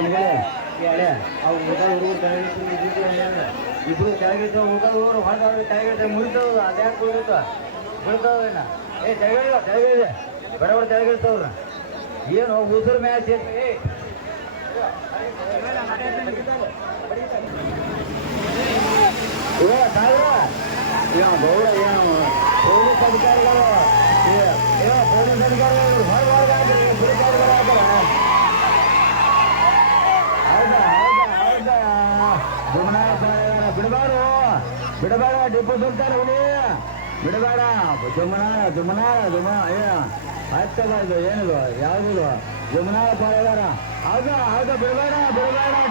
ಕಮ್ಮಿಗಳೇ ಎಳೆ ಅವು ಉಳ್ಕಾದ ಹುಡುಗರು ಇಬ್ರು ಕೆಳಗಿದ್ದ ಉಳ್ಕಾದ ಹುಡುಗರು ಹೊಂದಾದ್ರೆ ಕೆಳಗಿದ್ದ ಮುರಿತಾವ ಅದ್ಯಾಕೆ ಬೀಳುತ್ತ ಬೀಳ್ತಾವೇನ ಏ ತೆಳಗಿಲ್ಲ ತೆಳಗಿದೆ ಬಡಬಡ ತೆಳಗಿರ್ತಾವ್ರ ಏನು ಉಸಿರು ಮ್ಯಾಚ್ ಇವಾಗ ಸಾವಿರ ಗೌಡ ಏನು ಪೊಲೀಸ್ ಅಧಿಕಾರಿಗಳು ಪೊಲೀಸ್ ಅಧಿಕಾರಿಗಳು ಹೊರಗೆ ಹಾಕ್ರಿ ಬಿಡಿಗಾರಿಗಳು ಹಾಕ್ರ ಹೌದಾ ಹೌದಾ ಹೌದಾ ಬಿಡಬಾರು ಬಿಡಬೇಡ ಟಿಪ್ಪು ಸುಲ್ತಾನ್ ಹುಲಿ ಬಿಡಬೇಡ ಜುಮನಾಳ ಆಯ್ತಲ್ಲ ಏನಿದು ಯಾವ್ದಿದು ಜುಮನಾಳ ಪಾಳೆಗಾರ ಹೌದಾ ಹೌದಾ ಬಿಡಬೇಡ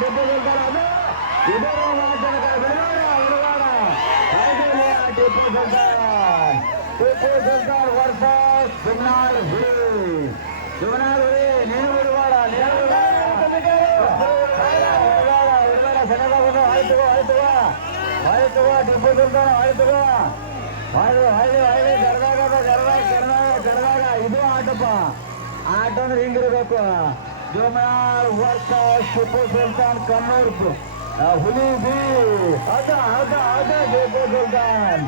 ಟಿಪ್ಪು ಸುಲ್ತಾನ್ ಅದು ಇದರ ಮಾತನಾಡ ಬಿಡಬೇಡ ಟಿಪ್ಪು ಸುಲ್ತಾನ್ ವರ್ಸಸ್ ಜುಮನಾಳ ಹುಲಿ ನೀನು ಬಿಡಬೇಡ ಆಯ್ತು ಟಿಪ್ಪು ಸುಲ್ತಾನ್ ಹಳ್ಳಿ ಕರ್ದಾಗ ಇದು ಆಟಪ್ಪ ಆಟ ಅಂದ್ರೆ ಹಿಂಗಿರ್ಬೇಕು ಜುಮನಾಳ್ ವರ್ಸಸ್ ಟಿಪ್ಪು ಸುಲ್ತಾನ್ ಕನ್ನೂರ್ ಹುಲಿ ಹೌದಾ ಟಿಪ್ಪು ಸುಲ್ತಾನ್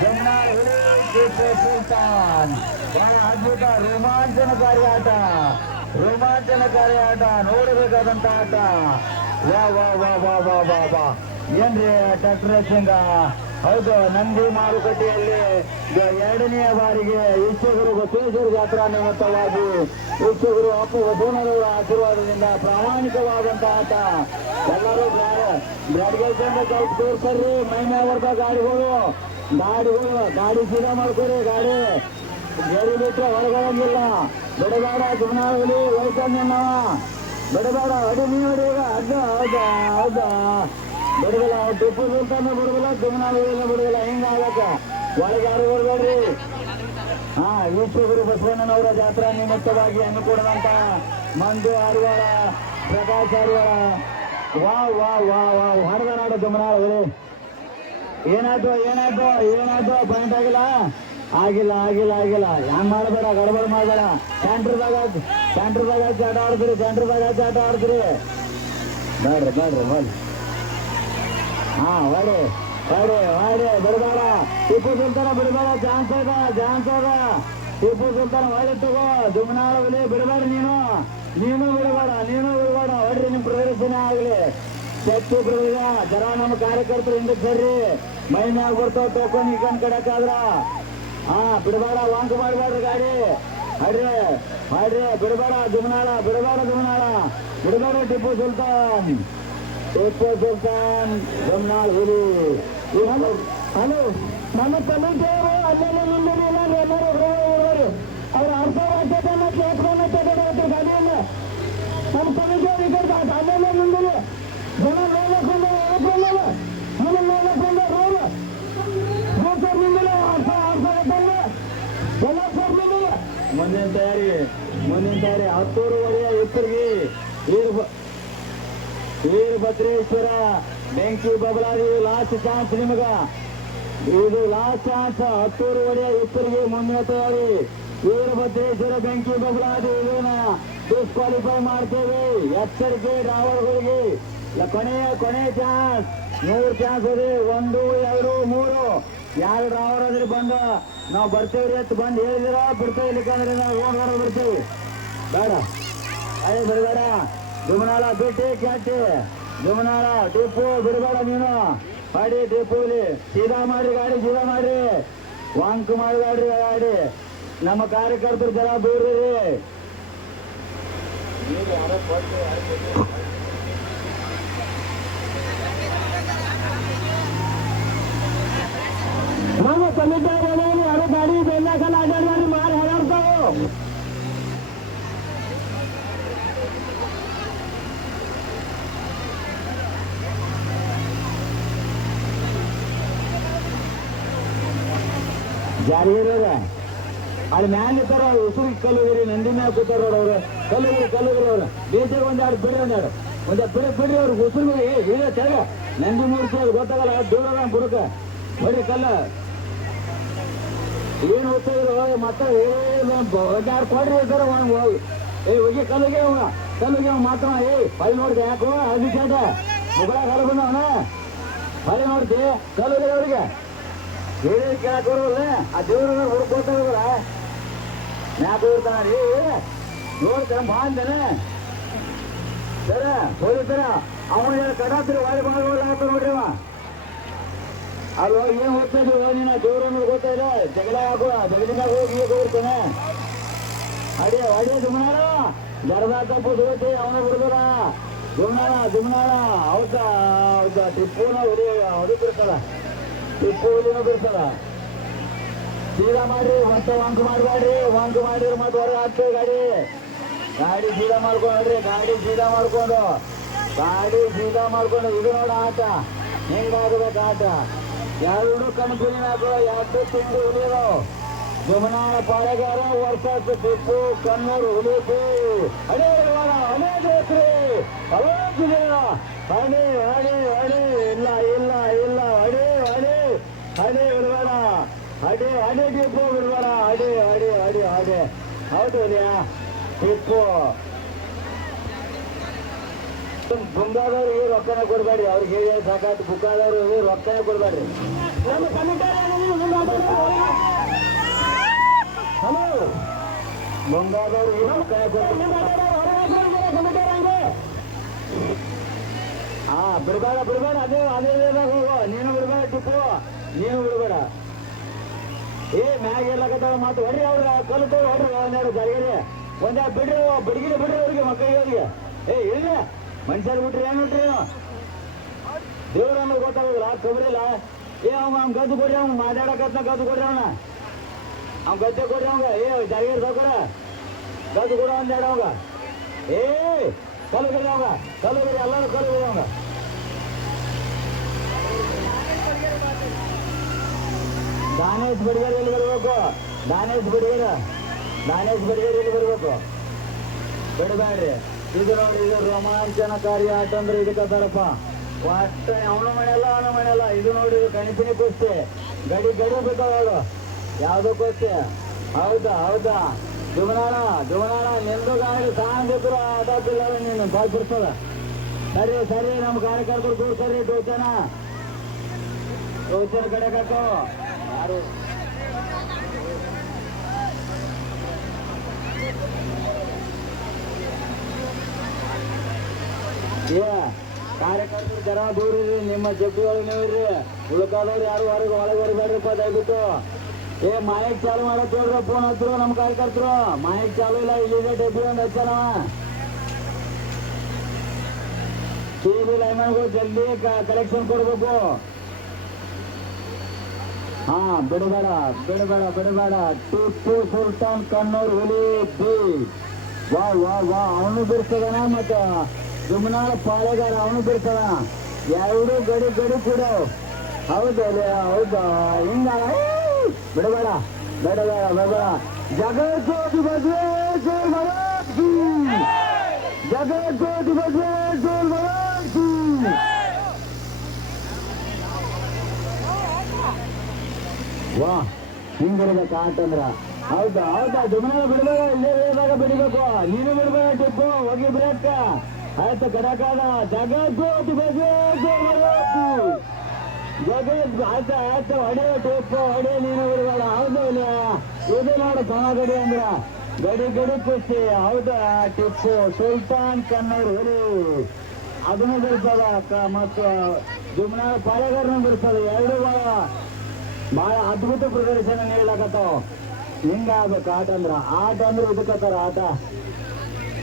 ಜುಮನಾಳ್ ಹುಲಿ ಟಿಪ್ಪು ಸುಲ್ತಾನ್ ಬಹಳ ಅದ್ಭುತ ರೋಮಾಂಚನಕಾರಿ ಆಟ ನೋಡಬೇಕಾದಂತ ಆಟ ವಾ ಏನ್ರಿ ಟ್ರ್ಯಾಕ್ಟರ್ ರೇಸಿಂಗ್ ಹೌದು ನಂದಿ ಮಾರುಕಟ್ಟೆಯಲ್ಲಿ ಎರಡನೆಯ ಬಾರಿಗೆ ವೀಕ್ಷಕರು ಬಸವೇಶ್ವರ ಜಾತ್ರಾ ನಿಮಿತ್ತವಾಗಿ ವೀಕ್ಷಕರು ಅಪ್ಪು ಬಸವಣ್ಣನವರ ಆಶೀರ್ವಾದದಿಂದ ಪ್ರಾಮಾಣಿಕವಾದಂತಹ ಆಟ ಎಲ್ಲರೂ ಬ್ರಾಡ್ಗೇಜ್ ತೋರ್ಸರ್ರಿ ಮೈಮೆ ವರ್ಗ ಗಾಡಿ ಸೀದಾ ಮಾಡ್ಕೊರಿ ಗಾಡಿ ಬಿಟ್ರೆ ಹೊರಗೋಗಿಲ್ಲ ಬಿಡಬೇಡ ಜುಮನಾಳ್ ಹುಲಿ ವಯಸ್ಸನ್ನವ ಬಿಡಬೇಡ ಅಡಿ ನೀವು ಹೌದಾ ಬಿಡುದಿಲ್ಲ ಟಿಪ್ಪು ಸುಲ್ತಾನ ಬಿಡುದಿಲ್ಲ ಜುಮನಾಳ್ ಹುಲಿನ ಬಿಡುದಿಲ್ಲ ಹಿಂಗಾಗತ್ತ ಒಳಗೆ ಯಾರು ಬರ್ಬೇಡ್ರಿ ವೀಕ್ಷಕರು ಬಸವಣ್ಣನವರ ಜಾತ್ರಾ ನಿಮಿತ್ತವಾಗಿ ಅನುಕೂಲವಂತ ಮಂಜು ಆರ್ವಾಳ ಪ್ರಕಾಶ್ ಆರ್ವಾಳ ಹೊಡೆದ ನಾಡ ಜುಮನಾಳ್ ಹುಲಿ ಏನಾಯ್ತು ಪಾಯಿಂಟ್ ಆಗಿಲ್ಲ ಹಂಗ್ ಮಾಡಬೇಡ ಗಡಬಡ ಮಾಡಬೇಡ ಸೆಂಟ್ರದಾಗ ಆಟ ಆಡ್ತೀರಿ ಬೇಡ್ರಿ ಹೊಡಿ ಬಿಡಬೇಡ ಟಿಪ್ಪು ಸುಲ್ತಾನ ಬಿಡಬೇಡ ಚಾನ್ಸ್ ಅದ ಟಿಪ್ಪು ಸುಲ್ತಾನ ಹೊಡಿ ತಗೋ ಜುಮನಾಳ್ ಹುಲಿ ಬಿಡಬೇಡ ನೀನು ಬಿಡಬೇಡ ಹೊಡ್ರಿ ನಿಮ್ ಪ್ರದರ್ಶನ ಆಗ್ಲಿ ಶಕ್ತಿ ಪ್ರವೇಶ ಜರ ನಮ್ಮ ಕಾರ್ಯಕರ್ತರು ಹಿಂದಕ್ಕೆ ಸರ್ರಿ ಮೈನ್ಯಾಗ ಬರ್ತಾವ ಟೋಕನ್ ಈಕನ್ ಕಡಕಾದ್ರ ಬಿಡಬೇಡ ವಾಂಕ್ ಮಾಡಬೇಡ್ರಿ ಗಾಡಿ ಹೊಡ್ರಿ ಬಿಡಬೇಡ ಜುಮನಾಳ ಬಿಡಬೇಡ ಟಿಪ್ಪು ಸುಲ್ತಾನ್ ಜುಮನಾಳ್ ಹುಲಿ ಹಲೋ ನಮ್ಮ ಕಮಿಟಿಯವರು ಅಲ್ಲೆಲ್ಲ ನಿಂದಿರಲಿಲ್ಲ ಎಲ್ಲರೂ ಅವ್ರ ಅರ್ಥ ವಾಕ್ಯತೆಯನ್ನ ಕೇಳ್ಕೊಂಡು ಗಾಡಿಯನ್ನು ನಮ್ಮ ಕಮಿಟಿಯವರು ಈ ಕಡೆ ಅಲ್ಲೆಲ್ಲ ನಿಂದಿರಿ ಜನ ನೋಡಕೊಂಡು ಮುಂದಿನ ತಯಾರಿ ಹತ್ತೂರುವರೆಯ ಎತ್ತರಿಗೆ ವೀರಭದ್ರೇಶ್ವರ ಬೆಂಕಿ ಬಬಲಾದಿ ಲಾಸ್ಟ್ ಚಾನ್ಸ್ ನಿಮಗ ಇದು ಲಾಸ್ಟ್ ಚಾನ್ಸ್ ಹತ್ತೂರುವರೆಯ ಎತ್ತರಿಗೆ ಮುಂದಿನ ತಯಾರಿ ವೀರಭದ್ರೇಶ್ವರ ಬೆಂಕಿ ಬಬಲಾದಿ ಇದನ್ನ ಡಿಸ್ಕ್ವಾಲಿಫೈ ಮಾಡ್ತೇವೆ ಎಚ್ಚರಿಕೆ ಡ್ರೈವರ್ಗಳಿಗೆ ಕೊನೆಯ ಚಾನ್ಸ್ 3 ಚಾನ್ಸ್ ಇದೆ 1 2 3 ಯಾರು ಡ್ರೈವರ್ ಅದ್ರಿ ಬಂದು ನಾವು ಬರ್ತೇವ್ರಿ ಅಂತ ಬಂದು ಹೇಳಿದಿರ ಬಿಡ್ತೇವೆ ಇಲ್ಲಿಕಂದ್ರೆ ನಾವು ಓಡ್ ಬಿಡ್ತೇವೆ ಬೇಡ ಬಿಡಬೇಡ ಜುಮನಾಳ ಬಿಟ್ಟಿ ಕ್ಯಾಟಿ ಜುಮನಾಳ ಟಿಪ್ಪು ಬಿಡಬೇಡ ನೀನು ಮಾಡಿ ಟಿಪ್ಪುಲಿ ಸೀದಾ ಮಾಡ್ರಿ ವಾಂಕ್ ಮಾಡಬೇಡ್ರಿ ಗಾಡಿ ನಮ್ಮ ಕಾರ್ಯಕರ್ತರು ಜನ ದೂರ್ರಿ ನಮ್ಮ ಕಮಿಟಿ ಯಾರು ಗಾಡಿ ಬೆಳ್ಳಕಲ್ಲ ಅಡ್ಡಾಡಿ ಮಾರಿ ಹಾಡಾಡ್ತಾವು ಜಾರಿಗಿರೋರ ಅಲ್ಲಿ ಮ್ಯಾಲ ಇರ್ತಾರ ಉಸುರು ಕಲ್ಲುಗಿರಿ ನಂದಿ ಮ್ಯಾಲ ಕೂತಾರ ಅವ್ರು ಕಲ್ಲುಗಿರಿ ಅವ್ರು ಬೇಸಿಗೆ ಒಂದೆರಡು ಬಿಡ್ರಿ ಅವ್ರಿಗೆ ಉಸುರುಗಿರಿ ಇರೋ ತೆಗ ನಂದಿ ಮೂರ್ತಿ ಅದು ಗೊತ್ತಾಗಲ್ಲ ದೂರ ಬುಡಕ ಬರೀ ಕಲ್ಲ ಏನು ಹೋಗ್ತಾ ಇದ್ರು ಮತ್ತೆ ಯಾರು ಕೊಡ್ರಿ ಸರ್ ಹೋಗಿ ಕಲ್ಲಿಗೆ ಕಲ್ಲಿಗೆ ಮಾತ್ರ ಪಳಿ ನೋಡಿದೆ ಯಾಕೋ ಅಭಿಷೇಕ ಮುಗಳ ಕಾಲು ಬಂದವನ ಪಳಿ ನೋಡ್ತಿ ಕಲ್ಲಿಗೆ ಅವ್ರಿಗೆ ಹೇಳಿ ಕೇಳಕ್ ಬರೋಲ್ಲ ಆ ದೇವ್ರ ಹುಡುಕೋತಾರಲ್ಲ ಮ್ಯಾಕ ಹೋಗ್ತಾನ ರೀ ನೋಡ್ತಾನ ಬಾಂದೇನೆ ಸರ ಹೋಗಿರ್ತಾರ ಅವನಿಗೆ ಕಡಾತ್ರಿ ವಾಡಿ ಮಾಡೋಲ್ಲ ಅಂತ ನೋಡ್ರಿ ಅವ ಅಲ್ಲಿ ಹೋಗಿ ಏನ್ ಹೋಗ್ತಾ ಇದ್ವಿ ನೀನ ದೇವ್ರನ್ನು ಗೊತ್ತಾ ಇಲ್ಲ ಜಗಳ ಹಾಕುವ ಜಗದಿನಾಗ ಹೋಗಿ ಹೋಗ್ತಾನೆ ಅಡಿಯ ದುಮ್ನಾಳ ಜರದ ತಪ್ಪು ಹೋಗಿ ಅವನ ಬಿಡ್ತಾರ ದುಮ್ನಾಳ ಹೌದ ಟಿಪ್ಪುನ ಹುಲಿ ಹೊಡಿತಿರ್ತಾರ ಟಿಪ್ಪು ಹುಲಿನೂ ಬಿಡ್ತಾರ ಸೀದಾ ಮಾಡ್ರಿ ಮತ್ತೆ ವಂಕ್ ಮಾಡಬೇಡ್ರಿ ವಂಕ್ ಮಾಡಿರಿ ಮತ್ತೆ ಹೊರಗೆ ಹಾಕ್ತೇವೆ ಗಾಡಿ ಸೀದಾ ಮಾಡ್ಕೊಂಡ್ರಿ ಗಾಡಿ ಸೀದಾ ಮಾಡ್ಕೊಂಡು ಇದು ನೋಡ ಆಟ ಹೆಂಗಾಗಬೇಕು ಆಟ ಎರಡು ಕಣ್ಬಿನಿ ಹಾಕೋ ಎರಡು ತಿಂಡಿ ಹುಲಿಯೋ ಜಮನಾಳ ಪಾಳೆಗಾರ ವರ್ಷ ಟಿಪ್ಪು ಕಣ್ಣೂರು ಹುಲಿತಿ ಅಡೇ ದೇಶ್ರೀ ಅಡೇ ಇಲ್ಲ ಅಡೇ ಬಿಡ್ಬೇಡ ಅಡೇ ಟಿಪ್ಪು ಬಿಡ್ಬೇಡ ಅಡೇ ಹೌದು ಟಿಪ್ಪು ಗುಂಗಾದವ್ರಿಗೆ ರೊಕ್ಕನ ಕೊಡ್ಬೇಡಿ ಅವ್ರಿಗೆ ಸಾಕಾಯ್ತು ಬುಕ್ಕಾದವ್ರಿಗೆ ರೊಕ್ಕನೇ ಕೊಡ್ಬೇಡ್ರಿ ಹಲೋ ಗುಂಗಾದವ್ರಿಗೆ ರೊಕ್ಕನೇ ಕೊಡ್ಬೇಡಿ ಬಿಡ್ಬೇಡ ಅದೇ ಹೋಗೋ ನೀನು ಬಿಡ್ಬೇಡ ಟಿಪ್ಪು ನೀನು ಬಿಡ್ಬೇಡ ಮ್ಯಾಗ ಎಲ್ಲಕತ್ತಾವ ಮಾತು ಹೊಡ್ರಿ ಅವ್ರ ಕಲ್ತು ಹೊಡ್ರಿ ಒಂದೆರಡು ಜಾರಿಗೆ ಒಂದೆರಡು ಬಿಡ್ರಿ ಅವ್ರಿಗೆ ಮಕ್ಕಳಿಗೆ ಅವ್ರಿಗೆ ಇಲ್ಲ ಮನುಷ್ಯರು ಬಿಟ್ರಿ ಏನ್ ಬಿಟ್ರಿ ದೇವ್ರನ್ನ ಗೊತ್ತಾಗೋದಿಲ್ಲ ಕಬರಿಲ್ಲ ಅವ್ನ ಗದ್ದು ಕೊಡ್ರಿ ಅವ್ನು ಮಾತಾಡಕತ್ನ ಗದ್ದು ಕೊಡ್ರಿ ಅವ್ನ ಗದ್ದೆ ಕೊಡ್ರಿ ಅವಂಗ ಜಾರಿಗೆ ತಗೊಡ ಗದ್ದು ಕೊಡ ಒಂದೆರಡು ಅವಂಗ ಕಲ್ಲುಗರಿ ಎಲ್ಲರೂ ಕಲ್ಲುಗರಿ ಅವಂಗ ದಾನೇಶ್ ಬಡಿಗೇರಿ ಎಲ್ಲಿ ಬರ್ಬೇಕು ದಾನೇಶ್ ಬಡಿಗೇರಿ ಎಲ್ಲಿ ಬರ್ಬೇಕು ಬಿಡಬೇಡ್ರಿ ಇದು ನೋಡಿ ಇದು ರೋಮಾಂಚನಕಾರಿ ಆಟ ಅಂದ್ರೆ ಇದಕ್ಕತ್ತಾರಪ್ಪ ಒಟ್ಟ ಅವನ ಮನೆಯಲ್ಲ ಇದು ನೋಡಿ ಇದು ಕಣಿಪಿನಿ ಕುಸ್ತಿ ಗಡಿ ಬೇಕಾಳು ಯಾವ್ದು ಕುಸ್ತಿ ಹೌದಾ ಜುಮನಾಳ ಎಂದು ಗಾಡಿ ಸಾಂಗಿದ್ರು ಆಟಾತಿಲ್ಲ ನೀನು ಬಾಯ್ಬಿಡ್ತದ ಸರಿ ನಮ್ಮ ಕಾರ್ಯಕರ್ತರು ದೂರ ಸರಿ ಟೋಚನ ಕಡೆ ಕಾಕೋ ಯಾರು ಕಾರ್ಯಕರ್ತರು ಜನ ದೂರ ಇರ್ರಿ ನಿಮ್ಮ ಜಗ್ಗಿ ಒಳಗೆ ನೀವು ಇರ್ರಿ ಉಳ್ಕಾದವ್ರು ಯಾರು ಹೊರಗೆ ಹೊರಬೇಡ್ರಿಪ್ಪ ದಯವಿಟ್ಟು ಮಾಯಕ್ ಚಾಲು ಮಾಡಕ್ ಹೇಳ್ರಿ ಫೋನ್ ಹತ್ರು ನಮ್ಮ ಕಾರ್ಯಕರ್ತರು ಮಾಯಕ್ ಚಾಲು ಇಲ್ಲ ಇಲ್ಲಿದೆ ಡಬ್ಬಿ ಒಂದು ಹಚ್ಚನವ ಟಿವಿ ಲೈನ್ಗಳು ಜಲ್ದಿ ಕಲೆಕ್ಷನ್ ಕೊಡ್ಬೇಕು ಬಿಡಬೇಡ ಟಿಪ್ಪು ಸುಲ್ತಾನ್ ಕಣ್ಣೂರು ಹುಲಿ ವಾ ಅವನು ಬಿಡ್ತದನ ಮತ್ತ ಜುಮ್ನಾಳ ಪಾಳೆಗಾರ ಅವನು ಬಿಡ್ತದ ಎರಡು ಗಡಿ ಕೂಡ ಹೌದಾ ಹಿಂಗ ಬಿಡಬೇಡ ಜಗಜ್ಯೋತಿ ಬಸವೇಶ್ವರ ಮಹಾರಾಜ್ ಕಿ ಜಗಜ್ಯೋತಿ ಬಸವೇಶ್ವರ ಮಹಾರಾಜ್ ಕಿ ವಾ ಹಿಂಗಿರ್ಬೇಕು ಆಟ ಅಂದ್ರ ಹೌದಾ ಜುಮ್ನಾಳ ಬಿಡ್ಬೇಡ ಇಲ್ಲೇ ಬಿಡಬೇಕು ನೀನು ಬಿಡ್ಬೇಡ ಟಿಪ್ಪು ಹೋಗಿ ಬಿಡಕ್ಕ ಆಯ್ತು ಕಡಕಾದ ಜಗಜ್ಯೋತಿ ಬಸವೇಶ್ವರ ಆಯ್ತು ಹೊಡೆಯ ಟಿಪ್ಪು ಹೊಡೆಯ ನೀನು ಬಿಡಬೇಡ ಹೌದು ಇಲ್ಲ ಇದು ನೋಡು ಗಡಿ ಅಂದ್ರ ಗಡಿ ಕುಸ್ತಿ ಹೌದಾ ಟಿಪ್ಪು ಸುಲ್ತಾನ್ ಕಣ್ಣೂರು ಹುಲಿ ಅದನ್ನು ಬಿಡ್ತದ ಮತ್ತು ಜುಮ್ನಾಳ ಪಾಳೆಗಾರನು ಬಿಡ್ತದ ಎರಡು ಬಹಳ ಅದ್ಭುತ ಪ್ರದರ್ಶನ ನೀಡಕತ್ತಾವ ಹಿಂಗಾಗ್ಬೇಕು ಆಟ ಅಂದ್ರೆ ಇದಕ್ಕತ್ತಾರ ಆಟ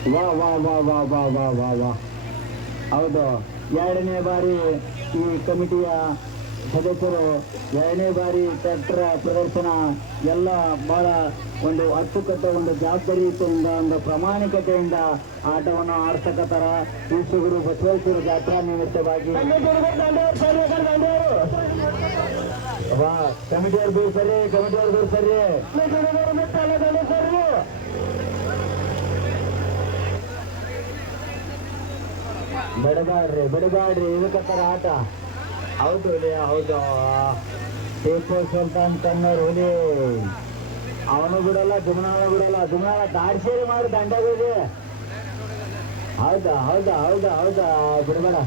ವಾ ಹೌದು ಎರಡನೇ ಬಾರಿ ಈ ಕಮಿಟಿಯ ಸದಸ್ಯರು ಎರಡನೇ ಬಾರಿ ಟ್ರ್ಯಾಕ್ಟರ್ ಪ್ರದರ್ಶನ ಎಲ್ಲ ಬಹಳ ಒಂದು ಅಚ್ಚುಕಟ್ಟ ಒಂದು ಜವಾಬ್ದಾರಿಯುತದಿಂದ ಒಂದು ಪ್ರಾಮಾಣಿಕತೆಯಿಂದ ಆಟವನ್ನು ಆಡ್ತಕ್ಕತ್ತಾರ ಈಸುಗುರು ಬಸವೇಶ್ವರ ಜಾತ್ರಾ ನಿಮಿತ್ತವಾಗಿ ಕಮಿಟಿಯವ್ರು ದೂರ ಸರಿ ಬಿಡಗಾಡ್ರಿ ಇದಕ್ಕತ್ತಾರ ಆಟ ಹೌದು ಟಿಪ್ಪು ಸುಲ್ತಾನ್ ಕಣ್ಣೂರು ಹುಲಿ ಅವನು ಬಿಡಲ್ಲ ಜುಮ್ನಾಳ ದಾಡ್ಸೇರಿ ಮಾಡಿ ದಂಡಾಗೋದಿ ಹೌದಾ ಹೌದಾ ಹೌದಾ ಹೌದಾ ಬಿಡಬೇಡ.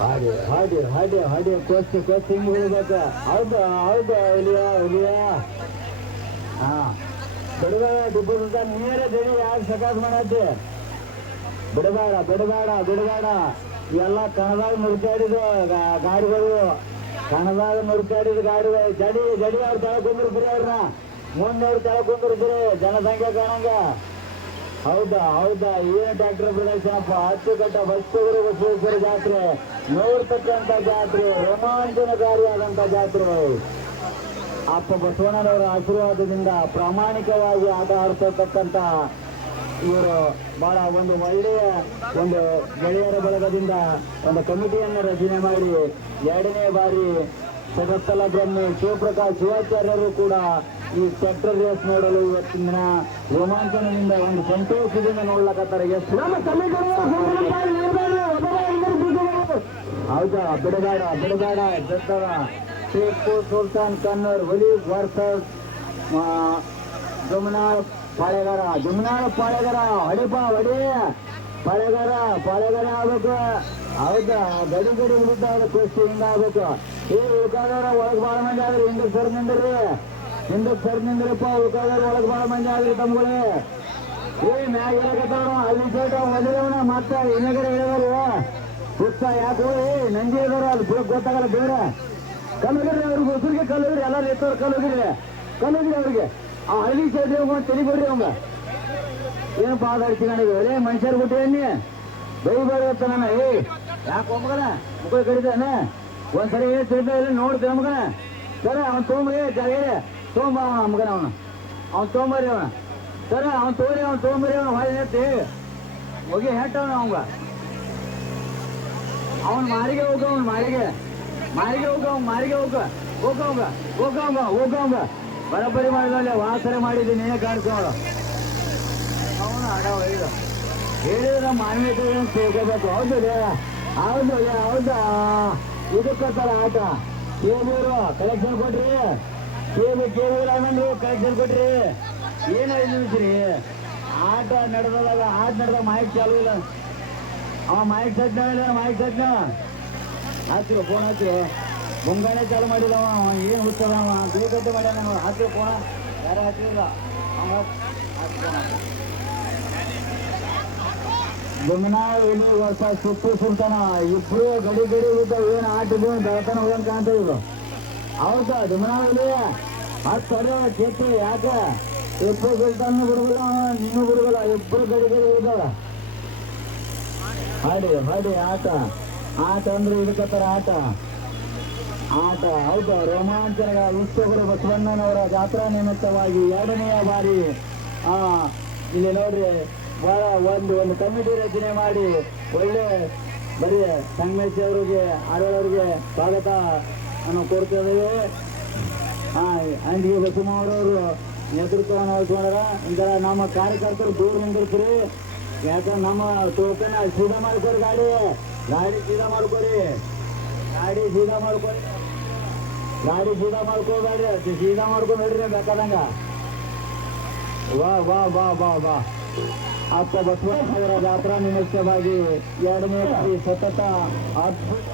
ಹಾಡಿ ಹಾಡಿ ಹಾಡಿ ಹಾಡಿ ಕೋಸ್ತಿ ಕೋಸ್ತಿ ಹಿಂಗ್ ಬಿಡ್ಬೇಕು. ಹೌದಾ ಹೌದಾ ಹುಲಿಯಾ ಹಾ ಬಿಡಬೇಡ. ಡಿಬ್ಬದ ನೀರೇ ದೇವಿ ಯಾಕೆ ಸಕಾಸ್ ಮಾಡತ್ತೆ. ಬಿಡಬೇಡ ಬಿಡಬೇಡ ಬಿಡಬೇಡ. ಇವೆಲ್ಲ ಕಣದಾಗ ನುಡ್ಕಾಡಿದ ಗಾಡಿಗಳು, ಕಣದಾಗ ನುಡ್ಕಾಡಿದ ಗಾಡಿಗಳು. ಜಡಿ ಜಡಿ ಅವ್ರು ತೆಳಕೊಂಡ್ರಿ ಅವ್ರನ್ನ ಮುಂದೆ ಅವ್ರು ತೆಳಕೊಂಡ್ರಿ ಜನಸಂಖ್ಯೆ ಕಾಣಂಗ. ಹೌದಾ ಹೌದಾ ಏನು ಟ್ರ್ಯಾಕ್ಟರ್ ಪ್ರದರ್ಶನಪ್ಪ. ಅಚ್ಚುಕಟ್ಟ ಬಸ್ಸುಗಳು ಬಸವೇಶ್ವರ ಜಾತ್ರೆ ನೋಡ್ತಕ್ಕಂಥ ಜಾತ್ರೆ, ರೋಮಾಂಚನಕಾರಿಯಾದಂಥ ಜಾತ್ರೆ. ಅಪ್ಪ ಬಸವಣ್ಣನವರ ಆಶೀರ್ವಾದದಿಂದ ಪ್ರಾಮಾಣಿಕವಾಗಿ ಆಟ ಆಡ್ತಕ್ಕಂಥ ಇವರು ಬಹಳ ಒಂದು ಒಳ್ಳೆಯ ಒಂದು ಗೆಳೆಯರ ಬಳಗದಿಂದ ಒಂದು ಕಮಿಟಿಯನ್ನು ರಚನೆ ಮಾಡಿ 2ನೇ ಬಾರಿ ಸದಸ್ಥಲ ಬ್ರಹ್ಮೆ ಶಿವಪ್ರಕಾಶ್ ಶಿವಾಚಾರ್ಯರು ಕೂಡ ಈ ಟ್ರ್ಯಾಕ್ಟರ್ ರೇಸ್ ನೋಡಲು ಇವತ್ತಿನ ದಿನ ರೋಮಾಂಚನದಿಂದ ಒಂದು ಸಂತೋಷದಿಂದ ನೋಡ್ಲಕತ್ತಾರೆ. ಎಷ್ಟು ಹೌದಾ ಬಿಡಬೇಡ ಬಿಡಬೇಡ. ಜೊತ್ತವ ಟಿಪ್ಪು ಸುಲ್ತಾನ್ ಕನ್ನೂರ್ ಹುಲಿ ವರ್ಸಸ್ ಜಮುನಾಳ ಪಾಳೆಗಾರ ಹೊಡಿಪ ಹೊಡಿ. ಪಾಳೆಗಾರ ಆಗ್ಬೇಕು. ಹೌದಾ ಗಡಿ ಗಡಿ ಹುಡುಕ್ತಾ ಕುಸ್ತಿ ಹಿಂಗ ಆಗ್ಬೇಕು. ಈ ಉಳ್ಕಾದವ್ರ ಒಳಗ್ ಬಾಳ ಮಂದಿ ಆದ್ರಿ. ಹಿಂದಕ್ ಸರ್ ನಿಂದ್ರಪ್ಪ. ಉಳ್ಕಾದವ್ರ ಒಳಗ್ ಬಾಳ ಮಂದಿ ಆದ್ರಿ ತಮ್ಗಳೇ. ಮ್ಯಾಗ ಹೇಳಕತ್ತಾರ ಅಲ್ಲಿ ಸೇಟ ಮದುವೆವನ ಮತ್ತೆ ಇನ್ನಗಡೆ ಹೇಳಿದಾರ ಹುಚ್ಚ ಯಾಕೆ ಹೋಗಿ ನಂಜಿ ಇದಾರ. ಅದು ಗೊತ್ತಾಗಲ್ಲ ಬೇರೆ ಕಲ್ಲೋಗಿರ್ರಿ ಅವ್ರಿಗೆ ಉಸಿರಿಗೆ ಕಲ್ಲೋಗಿರಿ. ಎಲ್ಲರೂ ಎತ್ತವ್ರು ಕಲ್ಲೋಗಿರಿ ಅವ್ರಿಗೆ. ಆ ಹಳ್ಳಿ ಸೈಡ್ ತಲೆ ಕೊಡ್ರಿ ಅವಂಗ. ಏನಪ್ಪ ಆಧಾರಿಸಿಕೊಂಡಿದ್ವಿ ಅದೇ ಮನುಷ್ಯರು ಬಿಟ್ಟು ಏನಿ ಬೈಬೇಡ ನಾನು. ಯಾಕೆ ಹೋಗ್ಮಗನ ಮುಖ ಕಡಿತಾನೆ ಒಂದ್ಸರಿ ತಿಳ್ತಾ ಇಲ್ಲ ನೋಡ್ತೇವೆ ಮಗನ. ಸರ ಅವ್ನು ತೊಗೊಂಬರಿ ತೊಗೊಂಬ ಮಗನ. ಅವ್ನು ತೊಗೊಂಬರಿ ಅವನ. ಸರ ಅವ್ನು ತೊಗೊಂಬರಿ ಅವನು ಹೊಳೆ ಎತ್ತಿ ಹೋಗಿ ಹೆಟ್ಟವನ ಅವಂಗ. ಅವನ್ ಮಾರಿಗೆ ಹೋಗವಂಗ ಬರಬ್ಬರಿ ಮಾಡಿದ ವಾಸನೆ ಮಾಡಿದ್ದೀನಿ. ಕಾಣಿಸ್ಕೊಂಡು ಅವನು ಹಡ ಒಯ್ದು ಹೇಳಿದ್ರೆ ಮಾನವೀಯತೆ ತಿಳ್ಕೋಬೇಕು. ಹೌದಾ ಇದಕ್ಕತ್ತಾರ ಆಟ. ಕೇಳಿದ್ರು ಕಲೆಕ್ಷನ್ ಕೊಟ್ರಿ. ಕೇಳಿ ಕಲೆಕ್ಷನ್ ಕೊಟ್ರಿ. ಏನು ನಿಮಿಸ್ರಿ ಆಟ ನಡೆದಾಗ ಮೈಕ್ ಚಾಲು ಇಲ್ಲ. ಅವ ಮೈಕ್ ಸಜ್ನ ಹಾಕಿರೋ ಫೋನ್ ಹಾಕಿರೋ ಮುಂಗಾನೆ ಚಾಲು ಮಾಡಿಲ್ಲ. ಅವ ಏನು ಹುಚ್ಚದ ಬೇಕಂತ ಮಾಡ್ಯಾನ. ಹಾಕಿರೋ ಫೋನ ಯಾರು ಹಾಕಿರಲ್ಲ. ಜಮುನಾಳ್ ಹುಲಿ ವರ್ಷ ಟಿಪ್ಪು ಸುಲ್ತಾನ ಇಬ್ರು ಗಡಿ ಊಟ ಏನು ಆಟಿದ್ದು ಬೆಳತನ ಹೋಗಂತ ಕಾಣ್ತ ಇದ್ರು. ಹೌದಾ ಜಮುನಾಳ್ ಹುಲಿ ಹತ್ತು ಚೇತು ಯಾಕೆ ಟಿಪ್ಪು ಸುಲ್ತಾನ ಬಿಡುಗಲ್ಲ ನೀನು ಬಿಡುಗಲ್ಲ. ಇಬ್ರು ಗಡಿ ಊಟವ ಹಾಡಿ ಆಟ ಅಂದ್ರೆ ಇದಕ್ಕತ್ತರ ಆಟ. ಹೌದಾ ರೋಮಾಂಚನ ವಿಶ್ವಗುರು ಬಸವಣ್ಣನವರ ಜಾತ್ರಾ ನಿಮಿತ್ತವಾಗಿ 2ನೇ ಬಾರಿ ಇಲ್ಲಿ ನೋಡ್ರಿ ಬಹಳ ಒಂದು ಕಮಿಟಿ ರಚನೆ ಮಾಡಿ ಒಳ್ಳೆ ಬರೀ ಸಂಗಮೇಶ್ ಅವರಿಗೆ ಆಡಳವ್ರಿಗೆ ಸ್ವಾಗತ ಕೊಡ್ತಿದ್ದೇವೆ. ಅಂಜಿಗೆ ಬಸವಣ್ಣವರವರು ನೇತೃತ್ವವನ್ನು ವಹಿಸ್ಕೊಂಡಾರ. ಇಂತರ ನಮ್ಮ ಕಾರ್ಯಕರ್ತರು ದೂರ ನಿಂದಿರ್ತೀರಿ. ಯಾಕಂದ್ರೆ ನಮ್ಮ ಟೋಕನ್ ಸೀದಾ ಮಾಡ್ಕೊರಿ. ಗಾಡಿ ಸೀದಾ ಮಾಡ್ಕೊರಿ. ಸೀದಾ ಮಾಡ್ಕೊಂಡು ನೋಡ್ರಿ ಬೇಕಾದಂಗ. ವಾ ಅಪ್ಪ ಬಸವಣ್ಣವರ ಜಾತ್ರಾ ನಿಮಿತ್ತವಾಗಿ 2ನೇ ಬಾರಿ ಸತತ ಅದ್ಭುತ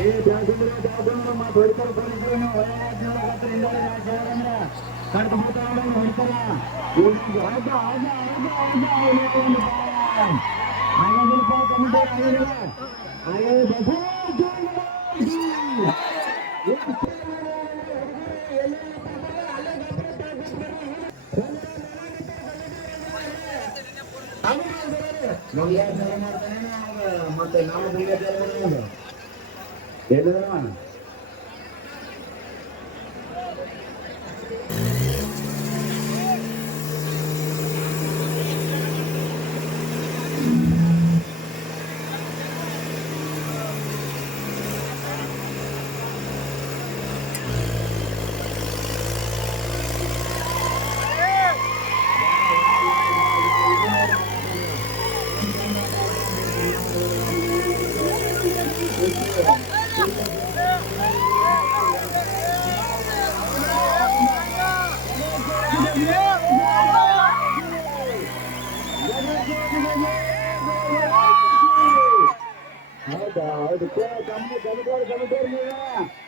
ಏ ಜಾಸ್ತಿ ಮಾತು ಹೊಡಿತಾರೆ ಪೊಲೀಸರು ನೀವು ಕಡ್ದು ಬಿಡ್ತಾರ ಹೊಡಿತಾರ ಮತ್ತೆ ನಾವು ಹೇಳಿದ್ರ ಹೌದಾ ಹೌದು ಕಮ್ಮಿ ಕಮಿಟೋರ್ ನೀವು